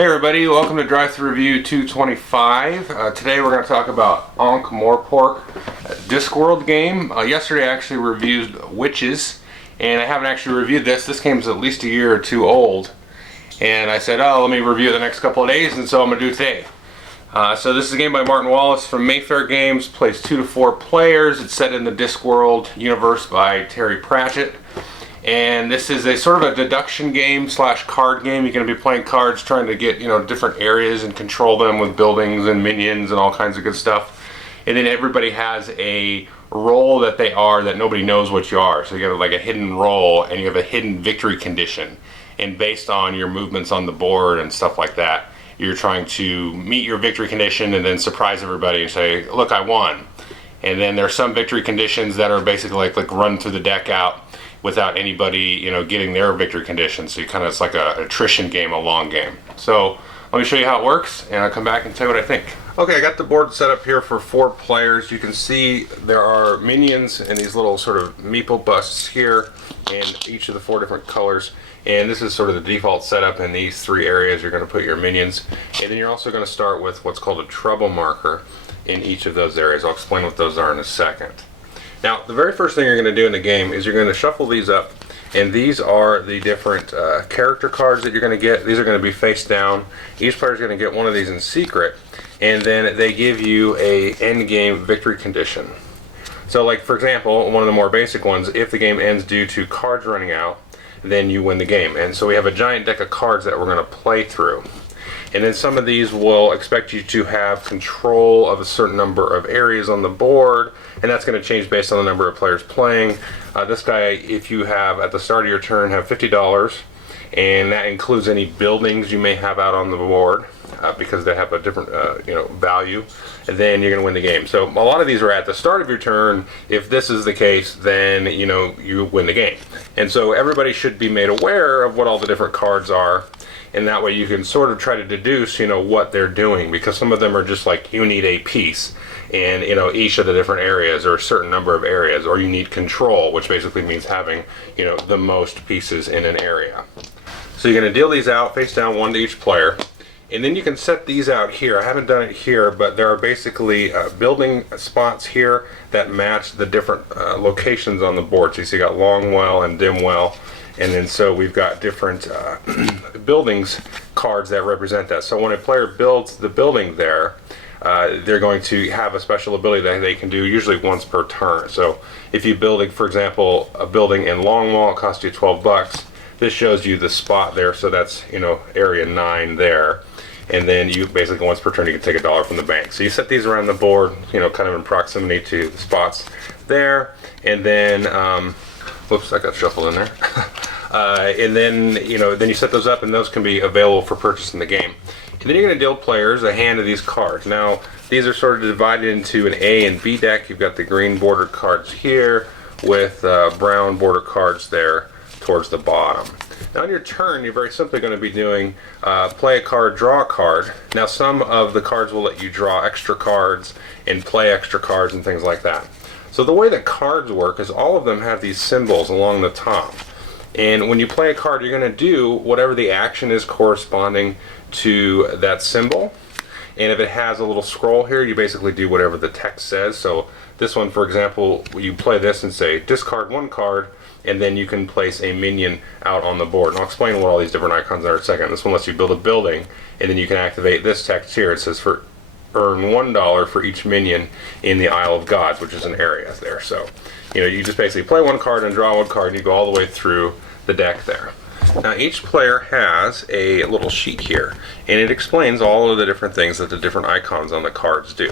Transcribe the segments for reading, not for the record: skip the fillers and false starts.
Hey everybody, welcome to Drive Thru Review 225. Today we're going to talk about Ankh-Morpork Discworld game. Yesterday I actually reviewed Witches, and I haven't actually reviewed this. This game's at least a year or two old. And I said, oh, let me review it the next couple of days, and so I'm going to do it today. So this is a game by Martin Wallace from Mayfair Games, plays 2 to 4 players. It's set in the Discworld universe by Terry Pratchett. And this is a sort of a deduction game slash card game. You're going to be playing cards, trying to get, different areas and control them with buildings and minions and all kinds of good stuff. And then everybody has a role that they are that nobody knows what you are. So you have like a hidden role and you have a hidden victory condition. And based on your movements on the board and stuff like that, you're trying to meet your victory condition and then surprise everybody and say, look, I won. And then there's some victory conditions that are basically like run through the deck out without anybody, getting their victory condition. So it's like a attrition game, a long game. So let me show you how it works, and I'll come back and tell you what I think. Okay, I got the board set up here for 4 players. You can see there are minions and these little sort of meeple busts here in each of the 4 different colors. And this is sort of the default setup in these 3 areas. You're going to put your minions. And then you're also going to start with what's called a trouble marker in each of those areas. I'll explain what those are in a second. Now, the very first thing you're going to do in the game is you're going to shuffle these up, and these are the different character cards that you're going to get. These are going to be face down. Each player is going to get one of these in secret, and then they give you a end game victory condition. So, like for example, one of the more basic ones, if the game ends due to cards running out, then you win the game. And so we have a giant deck of cards that we're going to play through. And then some of these will expect you to have control of a certain number of areas on the board, and that's going to change based on the number of players playing. This guy, if you have at the start of your turn, have $50, and that includes any buildings you may have out on the board because they have a different value, and then you're going to win the game. So a lot of these are at the start of your turn. If this is the case, then you win the game. And so everybody should be made aware of what all the different cards are. And that way you can sort of try to deduce, what they're doing, because some of them are just like, you need a piece in, each of the different areas or a certain number of areas, or you need control, which basically means having, the most pieces in an area. So you're going to deal these out face down, 1 to each player, and then you can set these out here. I haven't done it here, but there are basically building spots here that match the different locations on the board. So you see you got long well and dim well. And then so we've got different buildings cards that represent that. So when a player builds the building there, they're going to have a special ability that they can do usually once per turn. So if you build, for example, a building in Longwall, it costs you $12. This shows you the spot there, so that's area 9 there. And then you basically once per turn you can take $1 from the bank. So you set these around the board, kind of in proximity to the spots there, and then whoops, I got shuffled in there. And then then you set those up, and those can be available for purchase in the game. And then you're going to deal players a hand of these cards. Now, these are sort of divided into an A and B deck. You've got the green border cards here with brown border cards there towards the bottom. Now, on your turn, you're very simply going to be doing play a card, draw a card. Now, some of the cards will let you draw extra cards and play extra cards and things like that. So the way that cards work is all of them have these symbols along the top. And when you play a card, you're going to do whatever the action is corresponding to that symbol. And if it has a little scroll here, you basically do whatever the text says. So this one, for example, you play this and say, discard 1 card, and then you can place a minion out on the board. And I'll explain what all these different icons are in a second. This one lets you build a building, and then you can activate this text here. It says earn $1 for each minion in the Isle of Gods, which is an area there. So, you just basically play 1 card and draw 1 card, and you go all the way through the deck there. Now, each player has a little sheet here, and it explains all of the different things that the different icons on the cards do,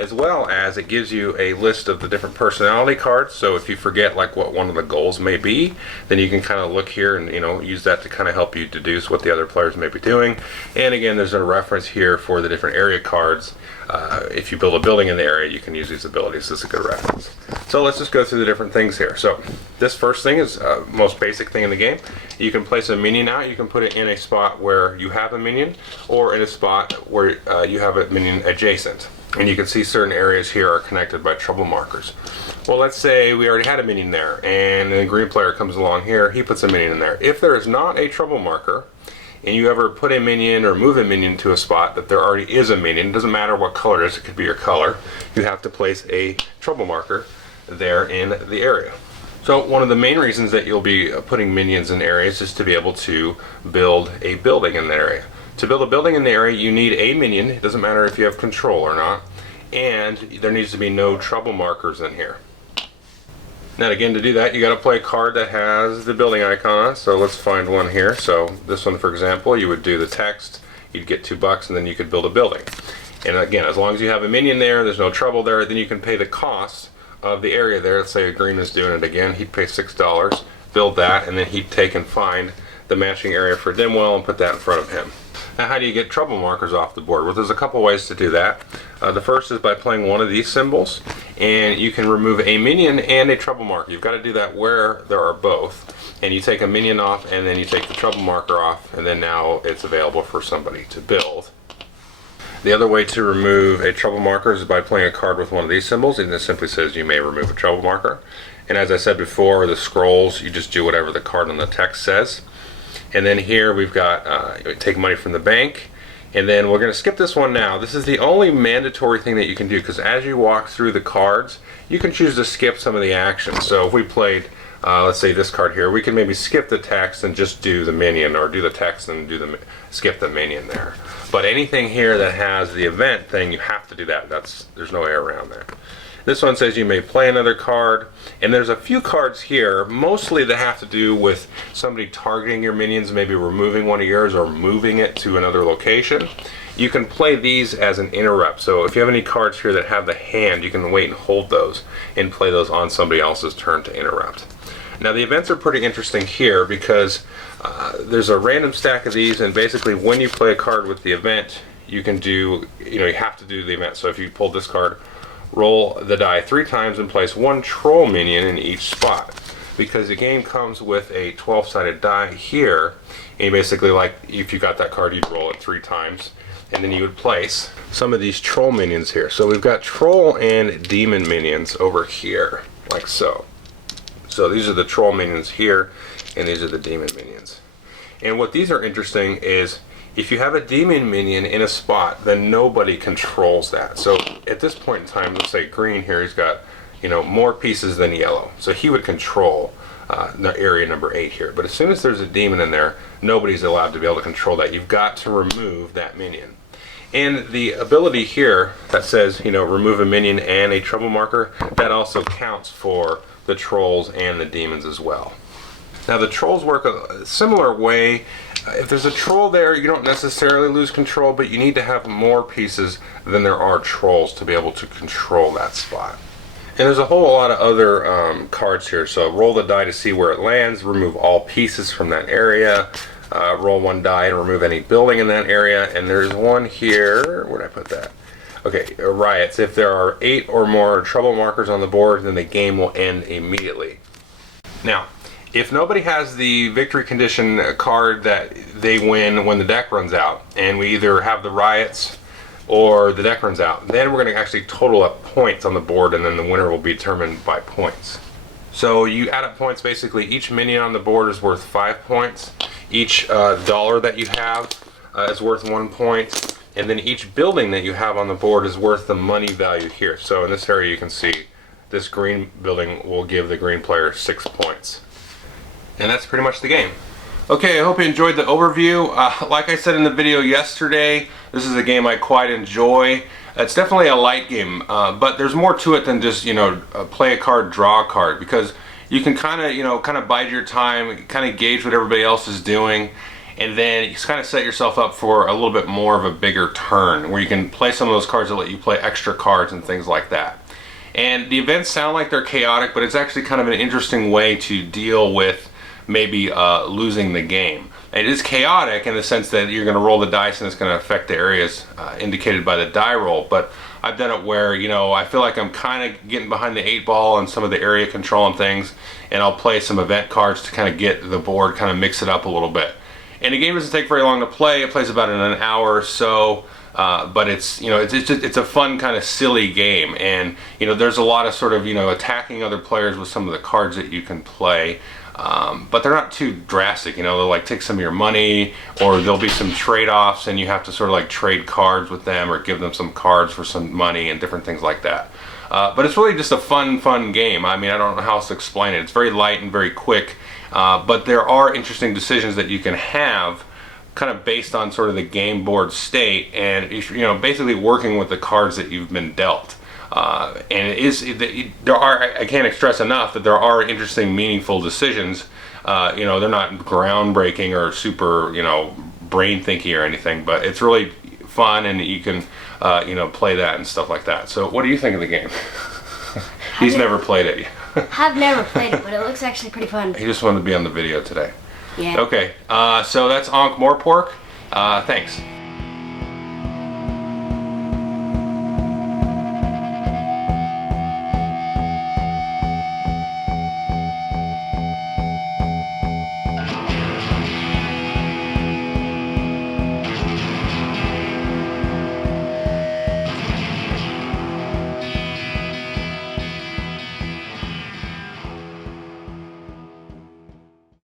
as well as it gives you a list of the different personality cards. So if you forget like what one of the goals may be, then you can kind of look here and use that to kind of help you deduce what the other players may be doing. And again, there's a reference here for the different area cards. If you build a building in the area, you can use these abilities. This is a good reference. So let's just go through the different things here. So this first thing is most basic thing in the game. You can place a minion out. You can put it in a spot where you have a minion, or in a spot where you have a minion adjacent. And you can see certain areas here are connected by trouble markers. Well, let's say we already had a minion there, and the green player comes along here. He puts a minion in there. If there is not a trouble marker, and you ever put a minion or move a minion to a spot that there already is a minion, it doesn't matter what color it is, it could be your color, you have to place a trouble marker there in the area. So one of the main reasons that you'll be putting minions in areas is to be able to build a building in the area. To build a building in the area, you need a minion. It doesn't matter if you have control or not. And there needs to be no trouble markers in here. Now again, to do that, you got to play a card that has the building icon on it. So let's find one here. So this one, for example, you would do the text, you'd get $2, and then you could build a building. And again, as long as you have a minion there, there's no trouble there, then you can pay the cost of the area there. Let's say a green is doing it again, he'd pay $6, build that, and then he'd take and find the matching area for Dimwell and put that in front of him. Now how do you get trouble markers off the board? Well, there's a couple ways to do that. The first is by playing one of these symbols, and you can remove a minion and a trouble marker. You've got to do that where there are both. And you take a minion off, and then you take the trouble marker off, and then now it's available for somebody to build. The other way to remove a trouble marker is by playing a card with one of these symbols, and this simply says you may remove a trouble marker. And as I said before, the scrolls, you just do whatever the card on the text says. And then here we've got take money from the bank, and then we're going to skip this one now. This is the only mandatory thing that you can do, because as you walk through the cards, you can choose to skip some of the actions. So if we played, let's say this card here, we can maybe skip the text and just do the minion, or do the text and do the skip the minion there. But anything here that has the event thing, you have to do that. There's no way around that. This one says you may play another card, and there's a few cards here, mostly that have to do with somebody targeting your minions, maybe removing one of yours or moving it to another location. You can play these as an interrupt. So if you have any cards here that have the hand, you can wait and hold those and play those on somebody else's turn to interrupt. Now the events are pretty interesting here because there's a random stack of these, and basically when you play a card with the event, you can do, you have to do the event. So if you pull this card, roll the die 3 times and place 1 troll minion in each spot. Because the game comes with a 12-sided die here, and basically, like, if you got that card, you'd roll it 3 times, and then you would place some of these troll minions here. So we've got troll and demon minions over here, like so. So these are the troll minions here, and these are the demon minions. And what these are interesting is, if you have a demon minion in a spot, then nobody controls that. So at this point in time, let's say green here, he's got more pieces than yellow. So he would control the area number 8 here. But as soon as there's a demon in there, nobody's allowed to be able to control that. You've got to remove that minion. And the ability here that says, remove a minion and a trouble marker, that also counts for the trolls and the demons as well. Now the trolls work a similar way. If there's a troll there, you don't necessarily lose control, but you need to have more pieces than there are trolls to be able to control that spot. And there's a whole lot of other cards here. So roll the die to see where it lands, remove all pieces from that area, roll 1 die and remove any building in that area. And there's one here, where did I put that? Okay, riots. If there are 8 or more trouble markers on the board, then the game will end immediately. Now, if nobody has the victory condition card that they win when the deck runs out, and we either have the riots or the deck runs out, then we're going to actually total up points on the board, and then the winner will be determined by points. So you add up points. Basically each minion on the board is worth 5 points. Each dollar that you have is worth 1 point, and then each building that you have on the board is worth the money value here. So in this area you can see this green building will give the green player 6 points. And that's pretty much the game. Okay, I hope you enjoyed the overview. Like I said in the video yesterday, this is a game I quite enjoy. It's definitely a light game, but there's more to it than just play a card, draw a card, because you can kind of bide your time, kind of gauge what everybody else is doing, and then you kind of set yourself up for a little bit more of a bigger turn, where you can play some of those cards that let you play extra cards and things like that. And the events sound like they're chaotic, but it's actually kind of an interesting way to deal with maybe losing the game. It is chaotic in the sense that you're going to roll the dice and it's going to affect the areas indicated by the die roll, but I've done it where I feel like I'm kind of getting behind the 8 ball on some of the area control and things, and I'll play some event cards to kind of get the board, kind of mix it up a little bit. And the game doesn't take very long to play. It plays about in an hour or so, but it's it's a fun kind of silly game, and there's a lot of sort of attacking other players with some of the cards that you can play. but they're not too drastic. You know, they'll like take some of your money, or there'll be some trade-offs, and you have to sort of like trade cards with them, or give them some cards for some money and different things like that. But it's really just a fun game. I mean, I don't know how else to explain it. It's very light and very quick, but there are interesting decisions that you can have kind of based on sort of the game board state, and you know, basically working with the cards that you've been dealt. And I can't stress enough that there are interesting, meaningful decisions. You know, they're not groundbreaking or super, you know, brain thinky or anything, but it's really fun, and you can, you know, play that and stuff like that. So what do you think of the game? He's never played it. I've never played it, but it looks actually pretty fun. He just wanted to be on the video today. Yeah. Okay, so that's Ankh-Morpork. Thanks.